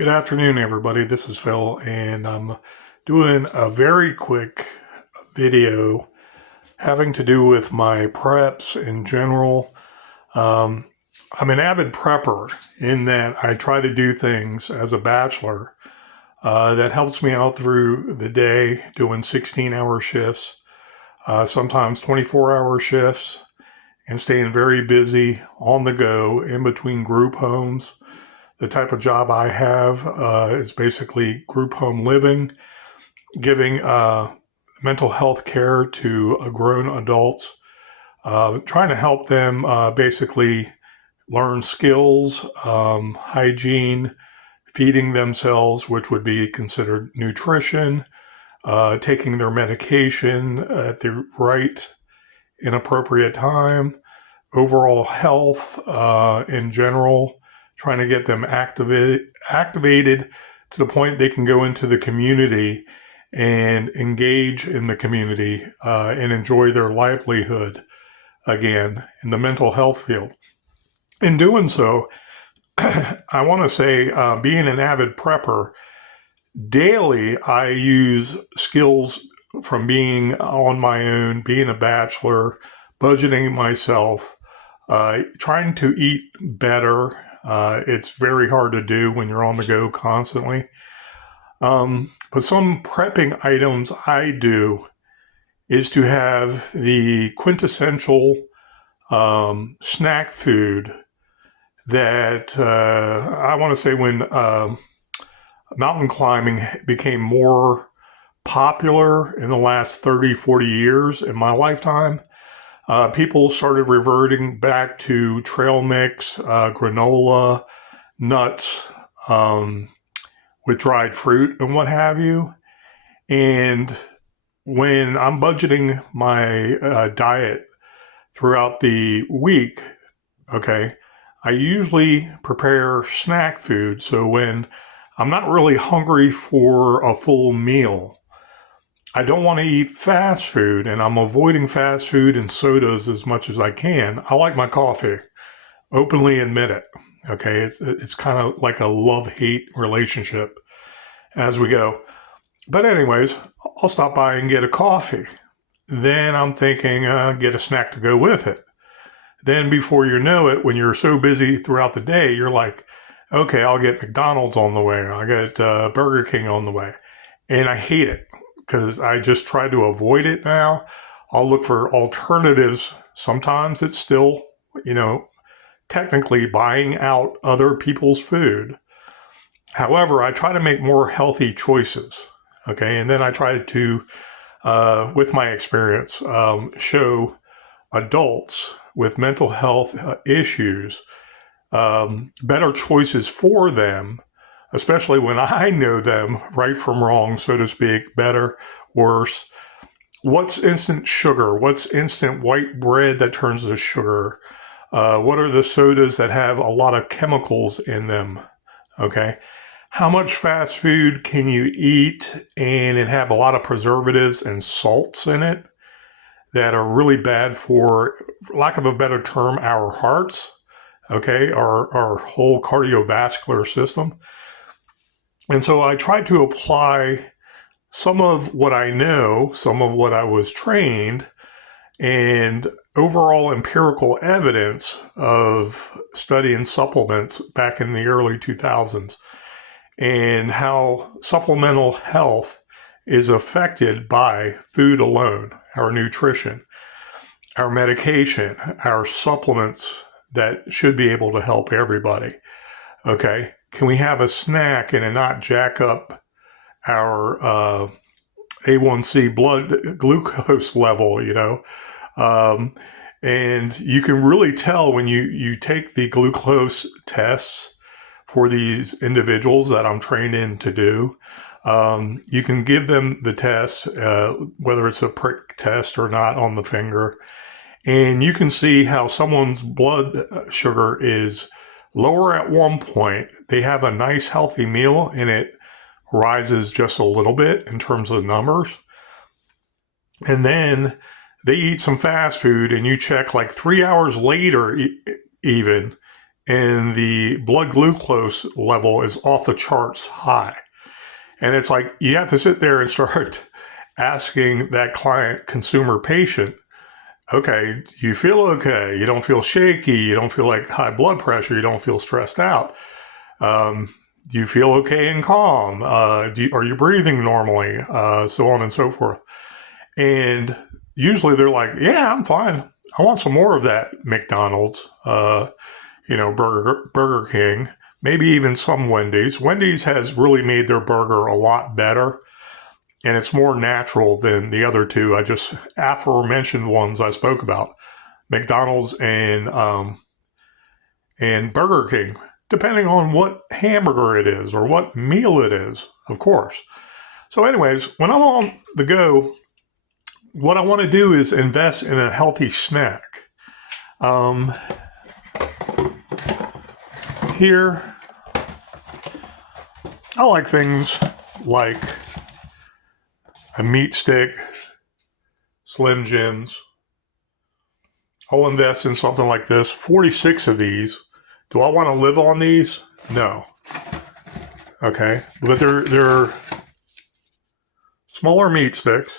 Good afternoon, everybody. This is Phil, and I'm doing a very quick video having to do with my preps in general. Um, I'm an avid prepper in that I try to do things as a bachelor that helps me out through the day, doing 16-hour shifts, sometimes 24-hour shifts, and staying very busy on the go in between group homes. The type of job I have is basically group home living, giving mental health care to grown adults, trying to help them basically learn skills, hygiene, feeding themselves, which would be considered nutrition, taking their medication at the right and appropriate time, overall health in general, trying to get them activated to the point they can go into the community and engage in the community and enjoy their livelihood again in the mental health field. In doing so, I want to say, being an avid prepper, daily I use skills from being on my own, being a bachelor, budgeting myself, trying to eat better. It's very hard to do when you're on the go constantly. But some prepping items I do is to have the quintessential snack food that I want to say when mountain climbing became more popular in the last 30, 40 years in my lifetime. People started reverting back to trail mix, granola, nuts, with dried fruit and what have you. And when I'm budgeting my diet throughout the week, okay, I usually prepare snack food. So when I'm not really hungry for a full meal, I don't want to eat fast food, and I'm avoiding fast food and sodas as much as I can. I like my coffee. Openly admit it. Okay, it's kind of like a love-hate relationship as we go. But anyways, I'll stop by and get a coffee. Then I'm thinking, get a snack to go with it. Then before you know it, when you're so busy throughout the day, you're like, okay, I'll get McDonald's on the way. I'll get Burger King on the way. And I hate it because I just try to avoid it now. I'll look for alternatives. Sometimes it's still, technically buying out other people's food. However, I try to make more healthy choices. Okay. And then I try to, with my experience, show adults with mental health issues better choices for them, especially when I know them right from wrong, so to speak, better, worse. What's instant sugar? What's instant white bread that turns to sugar? What are the sodas that have a lot of chemicals in them? Okay. How much fast food can you eat and it have a lot of preservatives and salts in it that are really bad for lack of a better term, our hearts, okay, our whole cardiovascular system. And so I try to apply some of what I know, some of what I was trained, and overall empirical evidence of studying supplements back in the early 2000s and how supplemental health is affected by food alone, our nutrition, our medication, our supplements that should be able to help everybody. Okay, can we have a snack and it not jack up our A1C blood glucose level, and you can really tell when you take the glucose tests for these individuals that I'm trained in to do. You can give them the test, whether it's a prick test or not on the finger, and you can see how someone's blood sugar is lower at one point. They have a nice healthy meal and it rises just a little bit in terms of numbers. And then they eat some fast food and you check like 3 hours later even, and the blood glucose level is off the charts high. And it's like you have to sit there and start asking that client, consumer, patient, okay, you feel okay? You don't feel shaky? You don't feel like high blood pressure? You don't feel stressed out? Do you feel okay and calm? Are you breathing normally? So on and so forth. And usually they're like, yeah, I'm fine. I want some more of that McDonald's, Burger King, maybe even some Wendy's. Wendy's has really made their burger a lot better, and it's more natural than the other two I just aforementioned ones I spoke about, McDonald's and Burger King, depending on what hamburger it is or what meal it is, of course. So anyways, when I'm on the go, what I want to do is invest in a healthy snack. Here, I like things like a meat stick, Slim Jims. I'll invest in something like this. 46 of these. Do I want to live on these? No. Okay, but they're smaller meat sticks.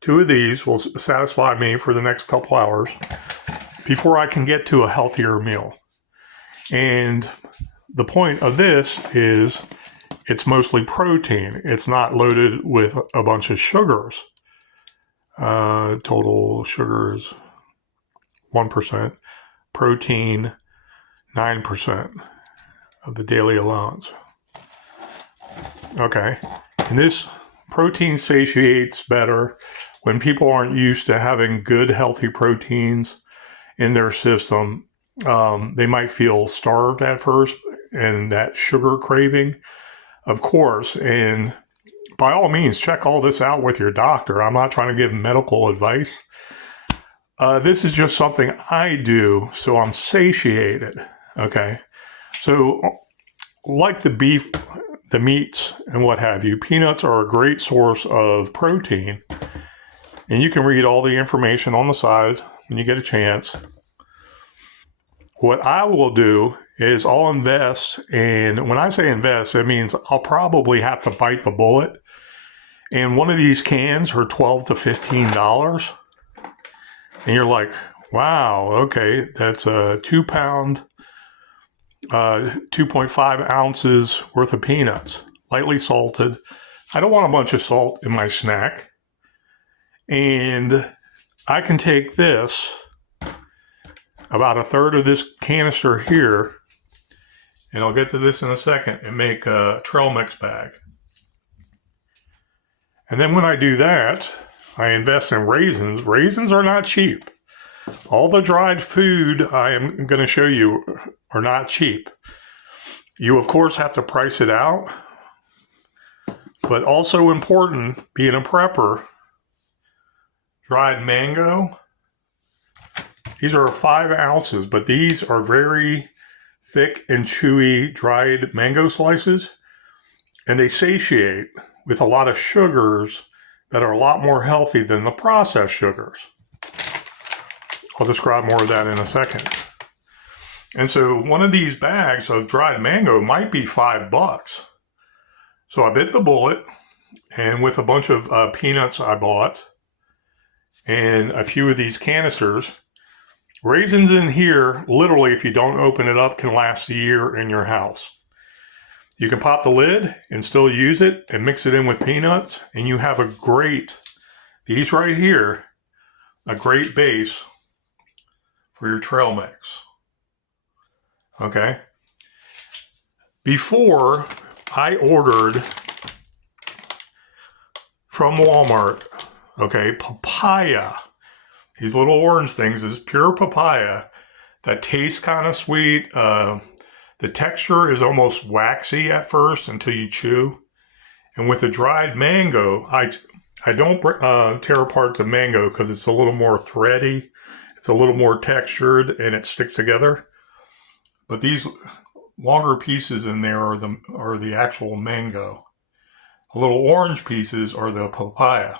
2 of these will satisfy me for the next couple hours before I can get to a healthier meal. And the point of this is it's mostly protein. It's not loaded with a bunch of sugars. Total sugars 1%, protein 9% of the daily allowance. Okay, and this protein satiates better when people aren't used to having good, healthy proteins in their system. They might feel starved at first and that sugar craving, of course. And by all means, check all this out with your doctor. I'm not trying to give medical advice. This is just something I do so I'm satiated. Okay. So, like the beef, the meats, and what have you, peanuts are a great source of protein. And you can read all the information on the side when you get a chance. What I will do is I'll invest, and when I say invest, it means I'll probably have to bite the bullet. And one of these cans are $12 to $15. And you're like, wow, okay, that's a 2 pound, 2.5 ounces worth of peanuts, lightly salted. I don't want a bunch of salt in my snack. And I can take this, about a third of this canister here, and I'll get to this in a second, and make a trail mix bag. And then when I do that, I invest in raisins. Raisins are not cheap. All the dried food I am going to show you are not cheap. You, of course, have to price it out. But also important, being a prepper, dried mango. These are 5 ounces, but these are very thick and chewy dried mango slices. And they satiate with a lot of sugars that are a lot more healthy than the processed sugars. I'll describe more of that in a second. And so one of these bags of dried mango might be $5. So I bit the bullet, and with a bunch of peanuts I bought, and a few of these canisters, raisins in here, literally, if you don't open it up, can last a year in your house. You can pop the lid and still use it and mix it in with peanuts, and you have a great, these right here, a great base for your trail mix. Okay. Before, I ordered from Walmart, okay, papaya. These little orange things is pure papaya that tastes kind of sweet. The texture is almost waxy at first until you chew. And with the dried mango, I don't tear apart the mango because it's a little more thready. It's a little more textured and it sticks together. But these longer pieces in there are the actual mango. The little orange pieces are the papaya.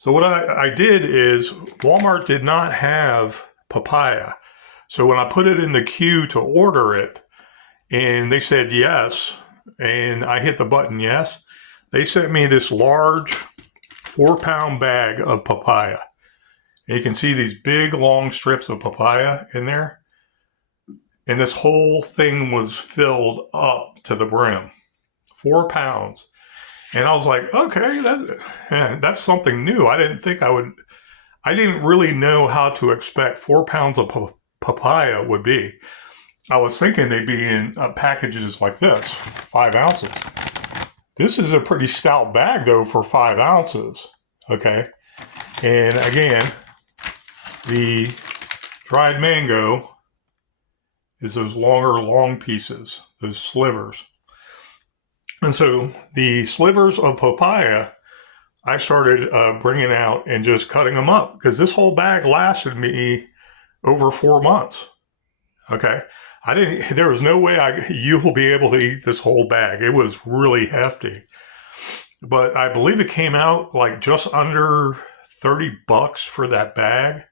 So what I did is, Walmart did not have papaya. So when I put it in the queue to order it, and they said yes, and I hit the button yes, they sent me this large 4-pound bag of papaya. And you can see these big long strips of papaya in there. And this whole thing was filled up to the brim. 4 pounds. And I was like, okay, that's something new. I didn't really know how to expect 4 pounds of papaya would be. I was thinking they'd be in packages like this, 5 ounces. This is a pretty stout bag, though, for 5 ounces. Okay. And again, the dried mango is those longer, long pieces, those slivers. And so the slivers of papaya, I started bringing out and just cutting them up because this whole bag lasted me over 4 months. Okay. There was no way you will be able to eat this whole bag. It was really hefty. But I believe it came out like just under $30 for that bag.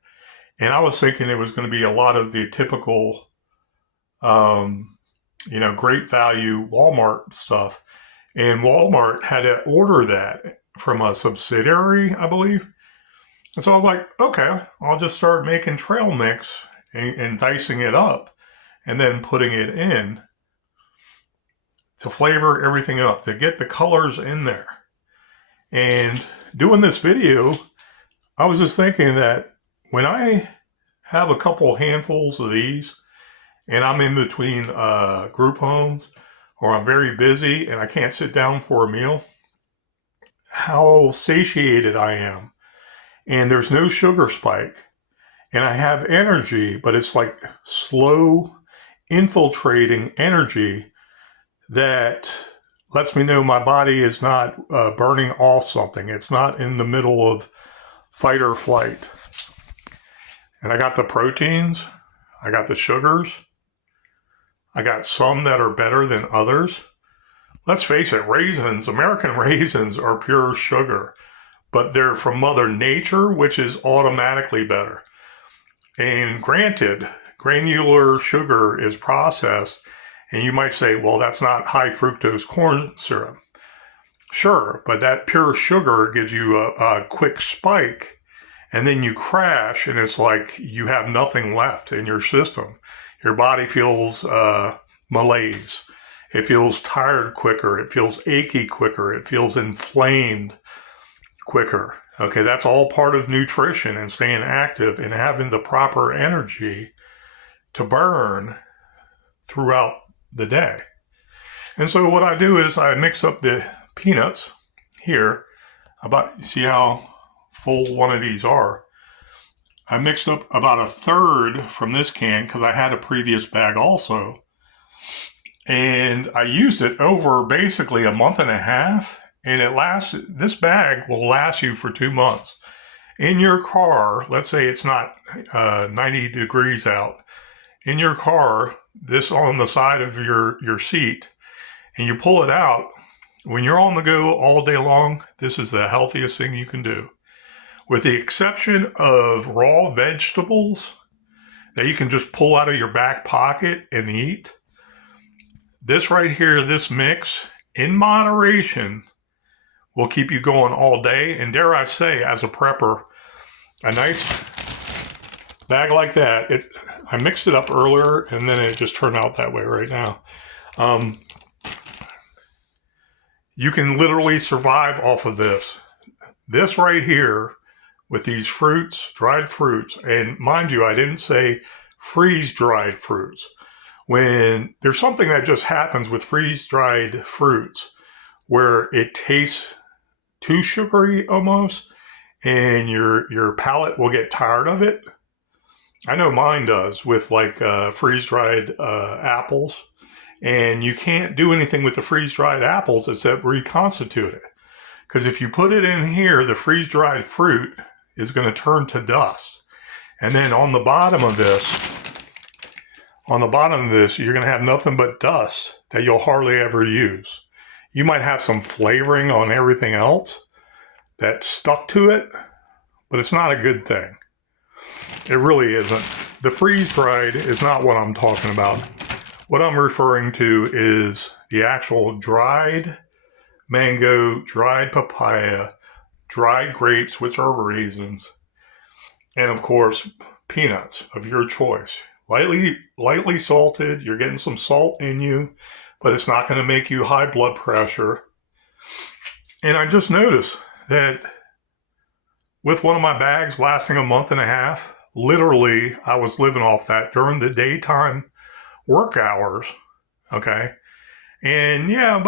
And I was thinking it was going to be a lot of the typical, great value Walmart stuff. And Walmart had to order that from a subsidiary, I believe. And so I was like, okay, I'll just start making trail mix and dicing it up and then putting it in to flavor everything up, to get the colors in there. And doing this video, I was just thinking that when I have a couple handfuls of these and I'm in between group homes or I'm very busy and I can't sit down for a meal, how satiated I am. And there's no sugar spike. And I have energy, but it's like slow infiltrating energy that lets me know my body is not burning off something. It's not in the middle of fight or flight. And I got the proteins, I got the sugars, I got some that are better than others. Let's face it, raisins, American raisins are pure sugar, but they're from Mother Nature, which is automatically better. And granted, granular sugar is processed, and you might say, well, that's not high fructose corn syrup. Sure, but that pure sugar gives you a quick spike, and then you crash, and it's like you have nothing left in your system. Your body feels malaise. It feels tired quicker. It feels achy quicker. It feels inflamed quicker. Okay, that's all part of nutrition and staying active and having the proper energy to burn throughout the day. And so what I do is I mix up the peanuts here. See how full one of these are. I mixed up about a third from this can because I had a previous bag also. And I used it over basically a month and a half. And this bag will last you for 2 months. In your car, let's say it's not 90 degrees out. In your car, this on the side of your seat, and you pull it out, when you're on the go all day long, this is the healthiest thing you can do. With the exception of raw vegetables that you can just pull out of your back pocket and eat, this right here, this mix, in moderation, will keep you going all day. And dare I say, as a prepper, a nice bag like that, I mixed it up earlier and then it just turned out that way right now. You can literally survive off of this. This right here with these fruits, dried fruits, and mind you, I didn't say freeze-dried fruits. When there's something that just happens with freeze-dried fruits where it tastes too sugary almost, and your palate will get tired of it. I know mine does with like freeze-dried apples, and you can't do anything with the freeze-dried apples except reconstitute it. Because if you put it in here, the freeze-dried fruit is going to turn to dust. And then on the bottom of this, you're going to have nothing but dust that you'll hardly ever use. You might have some flavoring on everything else that stuck to it, but it's not a good thing. It really isn't. the freeze-dried is not what I'm talking about. What I'm referring to is the actual dried mango, dried papaya, dried grapes, which are raisins, and of course, peanuts of your choice. Lightly salted, you're getting some salt in you, but it's not going to make you high blood pressure. And I just noticed that with one of my bags lasting a month and a half, literally, I was living off that during the daytime work hours. Okay. And yeah,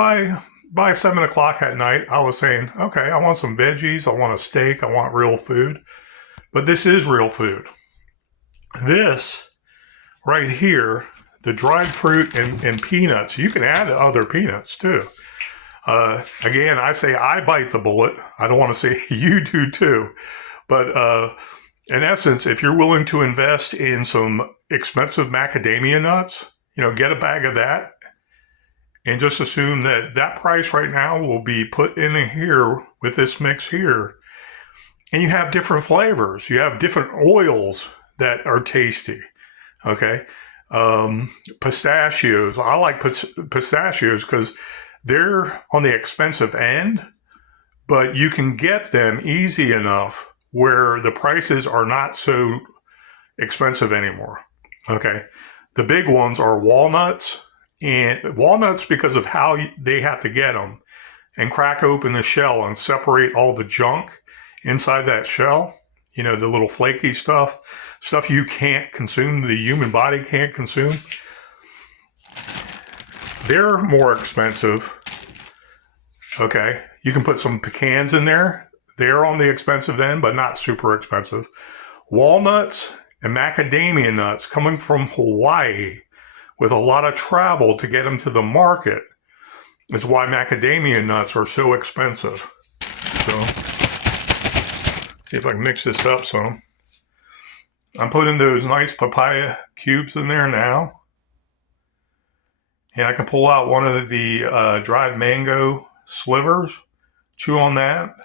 by 7 o'clock at night, I was saying, okay, I want some veggies. I want a steak. I want real food. But this is real food. This right here, the dried fruit and peanuts, you can add other peanuts too. Again, I say I bite the bullet. I don't want to say you do too. But in essence, if you're willing to invest in some expensive macadamia nuts, get a bag of that and just assume that that price right now will be put in here with this mix here. And you have different flavors. You have different oils that are tasty. Okay. Pistachios. I like pistachios because they're on the expensive end, but you can get them easy enough where the prices are not so expensive anymore. Okay. The big ones are walnuts, and walnuts because of how they have to get them and crack open the shell and separate all the junk inside that shell, the little flaky stuff you can't consume, the human body can't consume. They're more expensive. Okay. You can put some pecans in there. They're on the expensive end, but not super expensive. Walnuts and macadamia nuts coming from Hawaii with a lot of travel to get them to the market is why macadamia nuts are so expensive. So, see if I can mix this up some. I'm putting those nice papaya cubes in there now. And I can pull out one of the dried mango slivers, chew on that,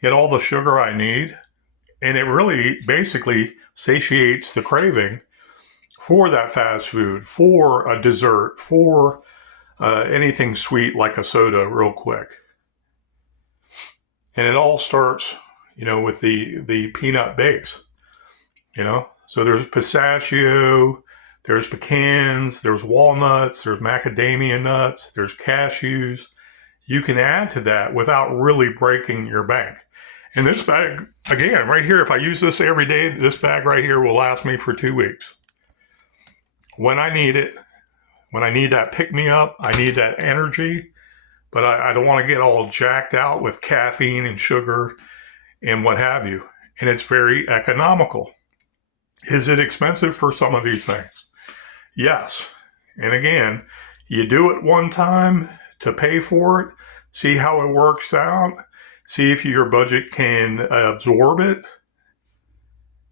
get all the sugar I need. And it really basically satiates the craving for that fast food, for a dessert, for anything sweet like a soda real quick. And it all starts, with the peanut base, So there's pistachio, there's pecans, there's walnuts, there's macadamia nuts, there's cashews. You can add to that without really breaking your bank. And this bag, again, right here, if I use this every day, this bag right here will last me for 2 weeks. When I need it, when I need that pick-me-up, I need that energy, but I don't want to get all jacked out with caffeine and sugar and what have you. And it's very economical. Is it expensive for some of these things? Yes. And again, you do it one time to pay for it, see how it works out, see if your budget can absorb it,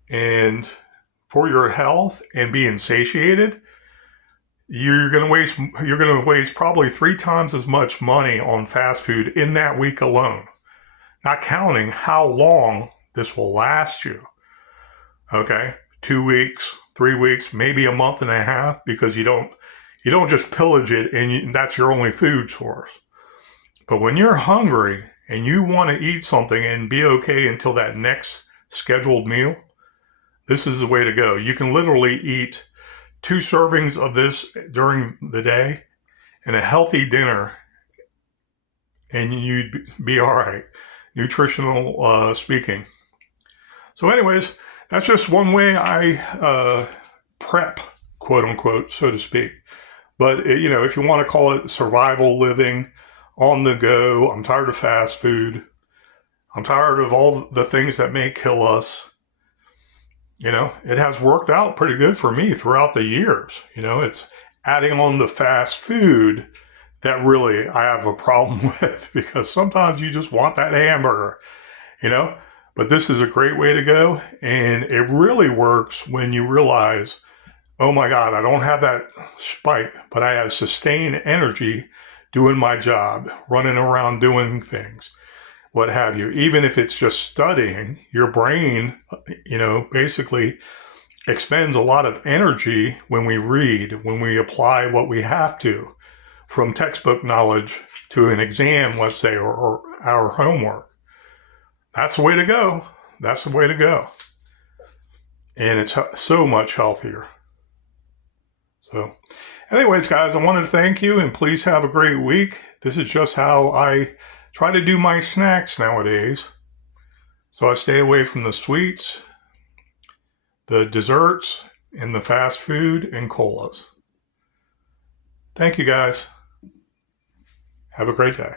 and for your health and being satiated, you're going to waste probably 3 times as much money on fast food in that week alone, not counting how long this will last you. Okay, 2 weeks, 3 weeks, maybe a month and a half, because you don't just pillage it and that's your only food source. But when you're hungry and you want to eat something and be okay until that next scheduled meal, this is the way to go. You can literally eat 2 servings of this during the day and a healthy dinner, and you'd be all right, nutritional speaking. So anyways, that's just one way I prep, quote unquote, so to speak. But, if you want to call it survival living, on the go, I'm tired of fast food. I'm tired of all the things that may kill us. It has worked out pretty good for me throughout the years. It's adding on the fast food that really I have a problem with, because sometimes you just want that hamburger, But this is a great way to go. And it really works when you realize, oh my God, I don't have that spike, but I have sustained energy doing my job, running around doing things, what have you. Even if it's just studying, your brain, basically expends a lot of energy when we read, when we apply what we have to, from textbook knowledge to an exam, let's say, or our homework. That's the way to go. That's the way to go. And it's so much healthier. So anyways, guys, I wanted to thank you, and please have a great week. This is just how I try to do my snacks nowadays. So I stay away from the sweets, the desserts, and the fast food and colas. Thank you, guys. Have a great day.